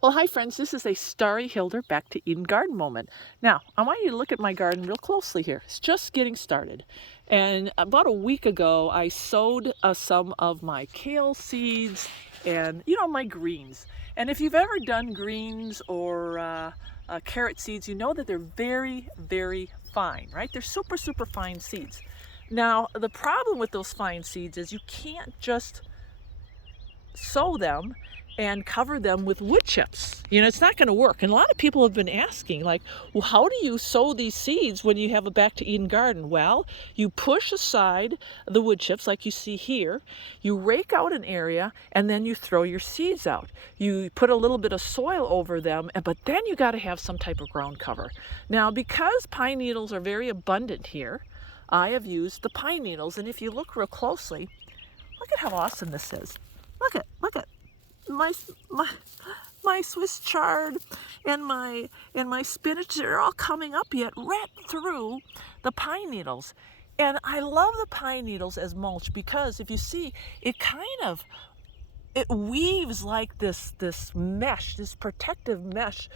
Well, hi friends, this is a Starry Hilder Back to Eden garden moment. Now, I want you to look at my garden real closely here. It's just getting started. And about a week ago, I sowed some of my kale seeds and, my greens. And if you've ever done greens or carrot seeds, you know that they're very, very fine, right? They're super, super fine seeds. Now, the problem with those fine seeds is you can't just sow them and cover them with wood chips. It's not going to work. And a lot of people have been asking, like, well, how do you sow these seeds when you have a back to Eden garden? Well, you push aside the wood chips like you see here, you rake out an area, and then you throw your seeds out. You put a little bit of soil over them, but then you got to have some type of ground cover. Now, because pine needles are very abundant here, I have used the pine needles, and if you look real closely, look at how awesome this is. Look at my my my Swiss chard and my spinach. They're all coming up yet right through the pine needles. And I love the pine needles as mulch because if you see, it weaves like this mesh, this protective mesh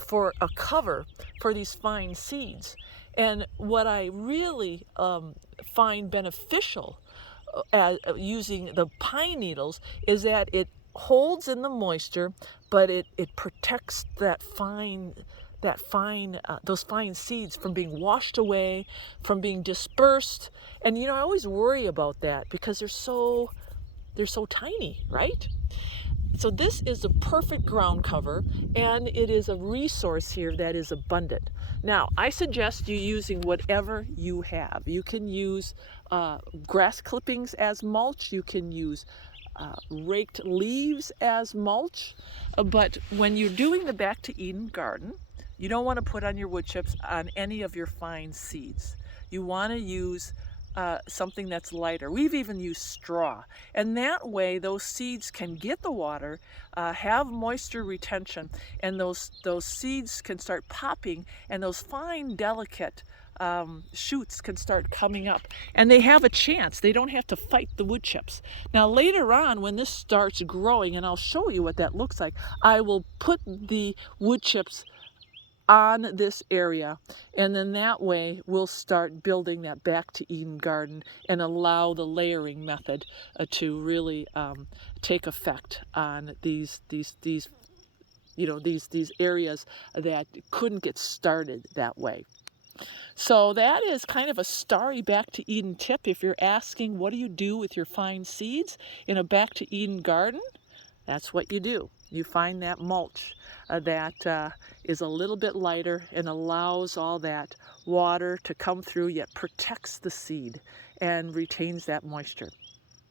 for a cover for these fine seeds. And what I really find beneficial using the pine needles is that it holds in the moisture, but it protects those fine seeds from being washed away, from being dispersed. And I always worry about that because they're so tiny, right? So this is a perfect ground cover, and it is a resource here that is abundant. Now, I suggest you using whatever you have. You can use grass clippings as mulch. You can use raked leaves as mulch. But when you're doing the Back to Eden garden, you don't want to put on your wood chips on any of your fine seeds. You want to use something that's lighter. We've even used straw. And that way those seeds can get the water, have moisture retention, and those seeds can start popping, and those fine, delicate shoots can start coming up. And they have a chance. They don't have to fight the wood chips. Now later on, when this starts growing, and I'll show you what that looks like, I will put the wood chips on this area, and then that way we'll start building that Back to Eden garden and allow the layering method to really take effect on these areas that couldn't get started that way. So that is kind of a Starry Back to Eden tip. If you're asking what do you do with your fine seeds in a Back to Eden garden, that's what you do. You find that mulch that is a little bit lighter and allows all that water to come through, yet protects the seed and retains that moisture.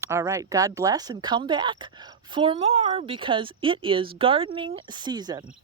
All right, God bless, and come back for more because it is gardening season.